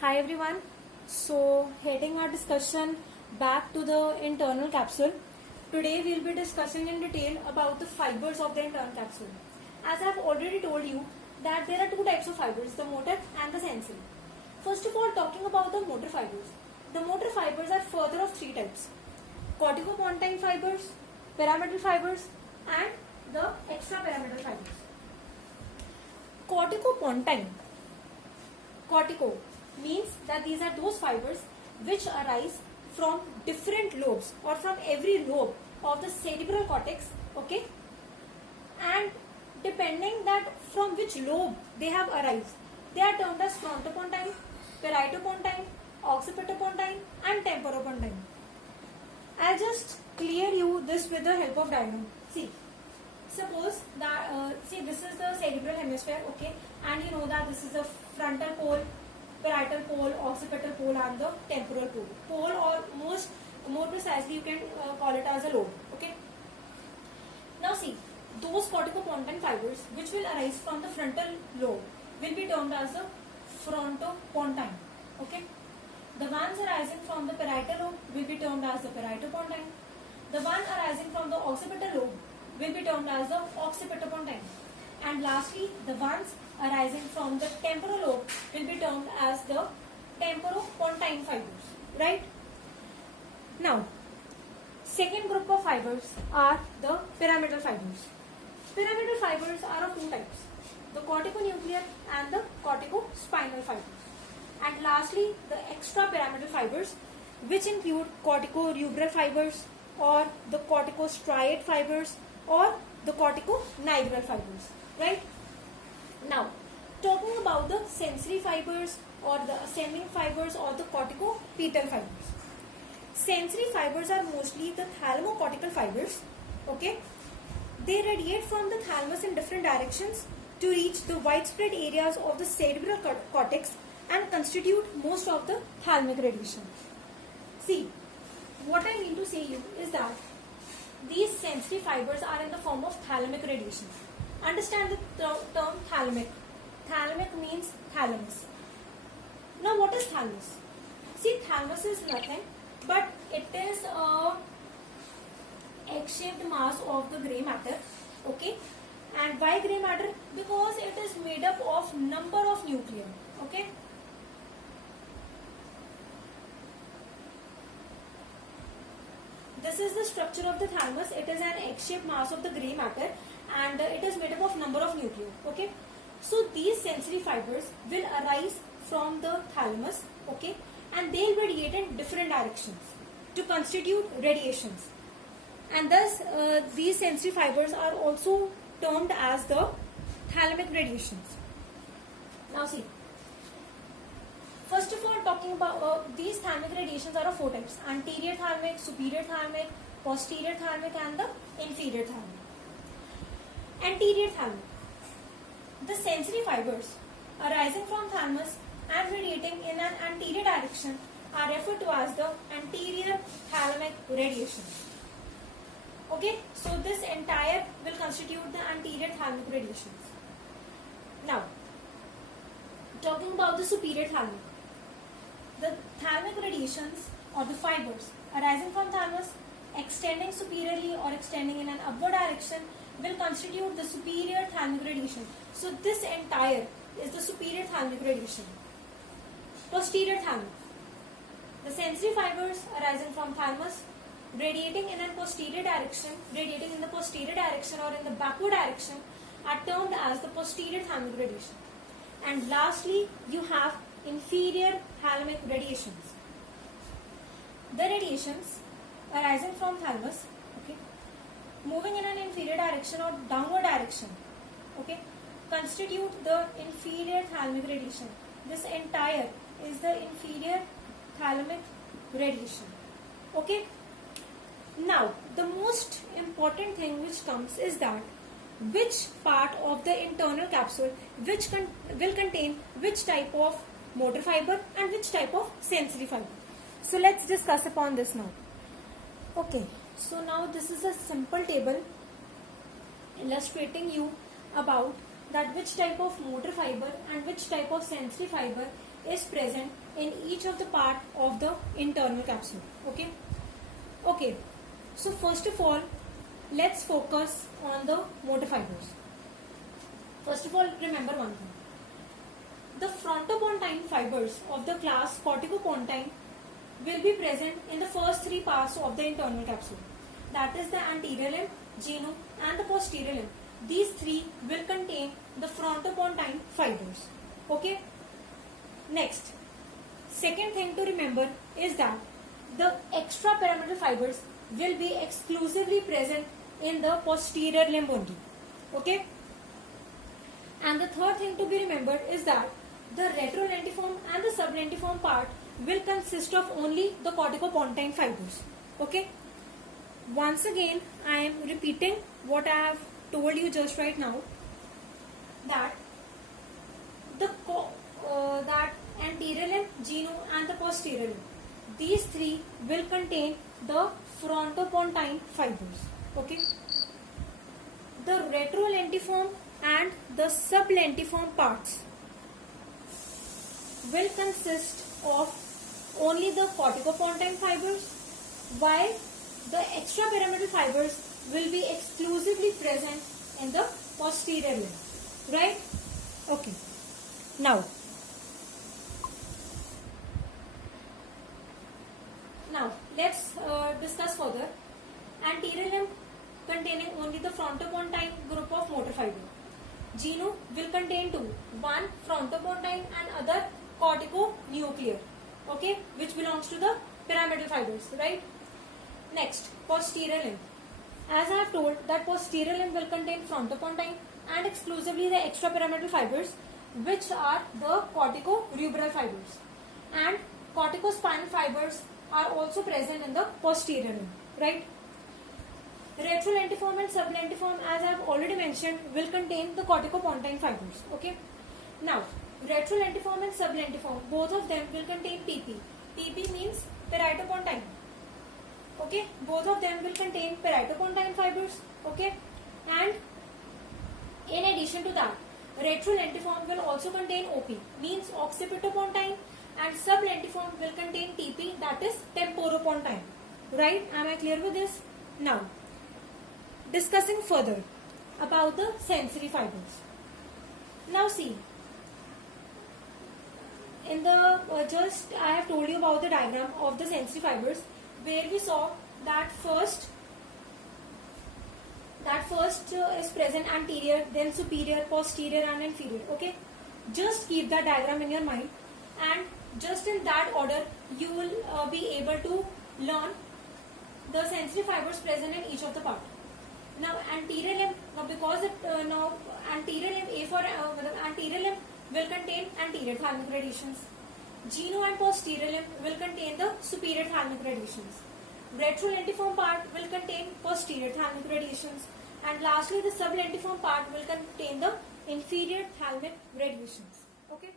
Hi everyone. So heading our discussion back to the internal capsule. Today we will be discussing in detail about the fibers of the internal capsule. As I have already told you that there are two types of fibers, the motor and the sensory. First of all, talking about the motor fibers. The motor fibers are further of three types: corticopontine fibers, pyramidal fibers, and the extrapyramidal fibers. Corticopontine. Cortico means that these are those fibers which arise from different lobes or from every lobe of the cerebral cortex, okay, and depending that from which lobe they have arisen, they are termed as frontopontine, parietopontine, occipitopontine and temporopontine. I'll just clear you this with the help of diagram. See, suppose that this is the cerebral hemisphere, okay, and you know that this is the frontal pole, parietal pole, occipital pole and the temporal pole, or more precisely you can call it as a lobe, okay. Now see, those corticopontine fibers which will arise from the frontal lobe will be termed as the frontopontine, okay. The ones arising from the parietal lobe will be termed as the parietopontine. The one arising from the occipital lobe will be termed as the occipitopontine. And lastly, the ones arising from the temporal lobe will be termed as the temporopontine fibers, right? Now, second group of fibers are the pyramidal fibers. Pyramidal fibers are of two types: the corticonuclear and the corticospinal fibers. And lastly, the extrapyramidal fibers, which include corticorubral fibers or the corticostriate fibers or the corticonigural fibers, right? Now, talking about the sensory fibers or the ascending fibers or the corticopetal fibers. Sensory fibers are mostly the thalamocortical fibers, okay? They radiate from the thalamus in different directions to reach the widespread areas of the cerebral cortex and constitute most of the thalamic radiation. See, what I mean to say you is that these sensory fibers are in the form of thalamic radiation. Understand the term thalamic. Thalamic means thalamus. Now what is thalamus? See, thalamus is nothing but it is a egg-shaped mass of the grey matter, okay? And why grey matter? Because it is made up of number of nuclei, okay? This is the structure of the thalamus. It is an egg-shaped mass of the grey matter and it is made up of number of nuclei, okay? So these sensory fibers will arise from the thalamus, okay, and they will radiate in different directions to constitute radiations. And thus these sensory fibers are also termed as the thalamic radiations. Now see, first of all, talking about these thalamic radiations are of four types: anterior thalamic, superior thalamic, posterior thalamic and the inferior thalamic. Anterior thalamic. The sensory fibers arising from thalamus and radiating in an anterior direction are referred to as the anterior thalamic radiations. Okay, so this entire will constitute the anterior thalamic radiations. Now, talking about the superior thalamic. The thalamic radiations or the fibers arising from thalamus extending superiorly or extending in an upward direction will constitute the superior thalamic radiation. So this entire is the superior thalamic radiation. Posterior thalamic. The sensory fibers arising from thalamus radiating in a posterior direction, radiating in the posterior direction or in the backward direction are termed as the posterior thalamic radiation. And lastly, you have inferior thalamic radiations. The radiations arising from thalamus, okay, moving in an inferior direction or downward direction, okay, constitute the inferior thalamic radiation. This entire is the inferior thalamic radiation, okay. Now, the most important thing which comes is that which part of the internal capsule will contain which type of motor fiber and which type of sensory fiber. So let's discuss upon this now. Okay, so now this is a simple table illustrating you about that which type of motor fiber and which type of sensory fiber is present in each of the part of the internal capsule. Okay, so first of all, let's focus on the motor fibers. First of all, remember one thing. The frontopontine fibers of the class corticopontine will be present in the first three parts of the internal capsule. That is the anterior limb, genu and the posterior limb. These three will contain the frontopontine fibers. Okay. Next, second thing to remember is that the extrapyramidal fibers will be exclusively present in the posterior limb only. Okay. And the third thing to be remembered is that the retrolentiform and the sublentiform part will consist of only the corticopontine fibers. Okay. Once again, I am repeating what I have told you just right now, that that anterior limb, genu and the posterior limb, these three will contain the frontopontine fibers. Okay. The retrolentiform and the sublentiform parts will consist of only the corticopontine fibers, while the extrapyramidal fibers will be exclusively present in the posterior limb. Right? Okay. Now let's discuss further. Anterior limb containing only the frontopontine group of motor fiber. Genu will contain two, one frontopontine and other corticonuclear, okay, which belongs to the pyramidal fibers, right? Next, posterior limb. As I have told, that posterior limb will contain frontopontine and exclusively the extrapyramidal fibers, which are the corticoruberal fibers, and corticospinal fibers are also present in the posterior limb, right? Retrolentiform and sublentiform, as I have already mentioned, will contain the corticopontine fibers. Okay. Now, retrolentiform and sublentiform, both of them will contain PP. PP means peritopontine. Okay. Both of them will contain peritopontine fibers. Okay. And in addition to that, retrolentiform will also contain OP, means occipitopontine, and sublentiform will contain TP, that is temporopontine. Right? Am I clear with this? Now, discussing further about the sensory fibers. Now see, in the just I have told you about the diagram of the sensory fibers, where we saw that first is present anterior, then superior, posterior and inferior. Okay, just keep that diagram in your mind, and just in that order you will be able to learn the sensory fibers present in each of the part. Now anterior limb, because anterior limb anterior limb will contain anterior thalamic radiations. Genu and posterior limb will contain the superior thalamic radiations. Retrolentiform part will contain posterior thalamic radiations, and lastly the sublentiform part will contain the inferior thalamic radiations. Okay.